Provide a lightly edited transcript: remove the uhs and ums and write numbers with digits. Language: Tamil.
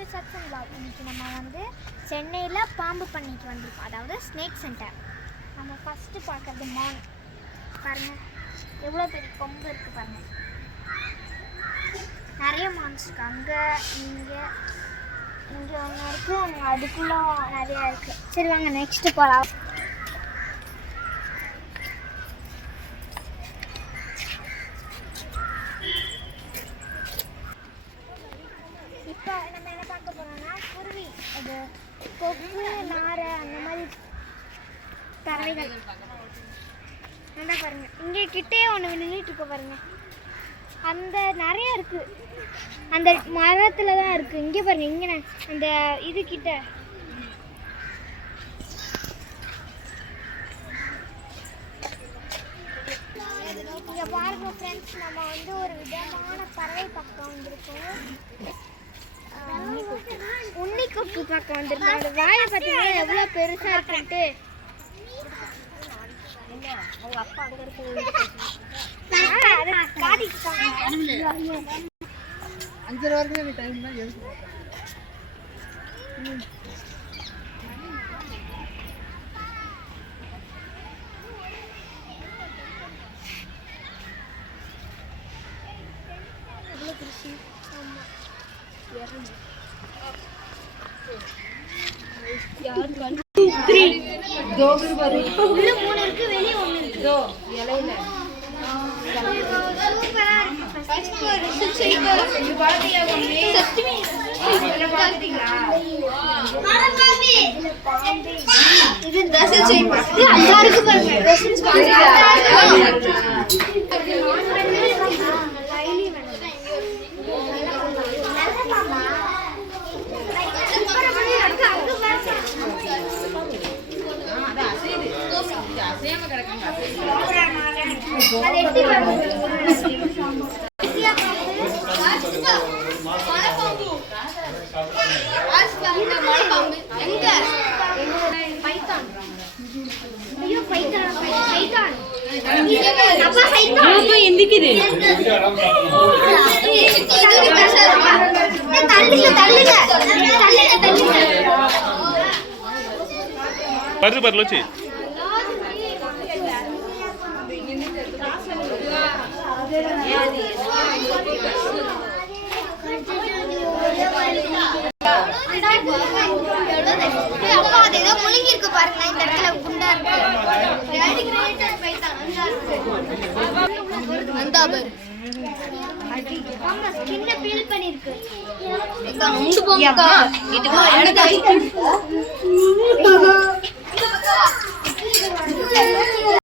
இன்னைக்கு நம்ம வந்து சென்னையில் பாம்பு பண்ணிட்டு வந்திருக்கோம், அதாவது ஸ்னேக் சென்டர். நம்ம ஃபஸ்ட்டு பார்க்குறது மான். பாருங்கள் எவ்வளோ பெரிய கொம்பு இருக்குது பாருங்கள். நிறைய மான்ஸ் இருக்குது. அங்கே இங்கே ஒன்று இருக்குது, அதுக்குள்ளே நிறையா இருக்குது. சரி வாங்க நெக்ஸ்ட்டு போகலாம். இப்போ நம்ம என்ன பார்க்க போகிறோம்னா குருவி, அது கொக்கு நாரை அந்த மாதிரி பறவைகள். நல்லா பாருங்கள், இங்கே கிட்டே ஒன்று நின்றுட்டு இருக்க பாருங்கள். அந்த நிறைய இருக்குது, அந்த மரத்தில் தான் இருக்குது. இங்கே பாருங்கள், இங்கே அந்த இது கிட்ட இங்கே பாருங்கள் ஃப்ரெண்ட்ஸ், நம்ம வந்து ஒரு விதமான பறவை பக்கம் வந்திருக்கோம். உண்ணி கொக்கு பார்க்க வந்திருக்கோம். அந்த வாயை பார்த்தீங்கன்னா எவ்வளோ பெருசாக இருக்குன்ட்டு. அவங்க அப்பா அங்கே இருக்கு, 5 வரைக்கும் டைம் தான் எழுது. உள்ள 3 இருக்கு, வெளியே 1 இருக்கு. இலையில పర్లు వచ్చి முழுங்கி இருக்கு பாருங்க. இந்த இடத்துல குண்டா இருக்கு. ஸ்கின்ன பீல் பண்ணிருக்கு.